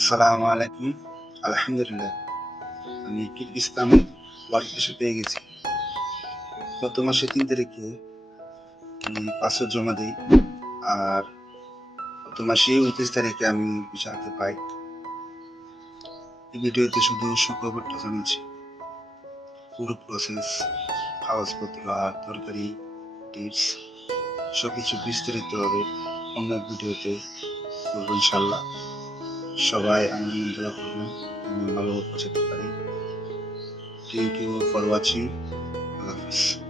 আসসালামু আলাইকুম। আলহামদুলিল্লাহ। আমি কিরগিজস্তানে ওয়ার্ক ভিসা পেয়ে গেছি। গত মাসে ৩ তারিখে আমি পাসপোর্ট জমা দেই। আর গত মাসে ২৯ তারিখে আমি ভিসা হাতে পাই। এই ভিডিওতে শুধু সুখবরটা জানাচ্ছি। পুরো প্রসেস, কাগজপত্র আর দরকারি টিপস সবকিছু বিস্তারিতভাবে অন্য এক ভিডিওতে বলবো ইনশাআল্লাহ। সবাই আমার জন্য দোয়া করবেন। আমি ভালোভাবে পৌঁছাতে পারি। Thank you for watching. আল্লাহ হাফেজ।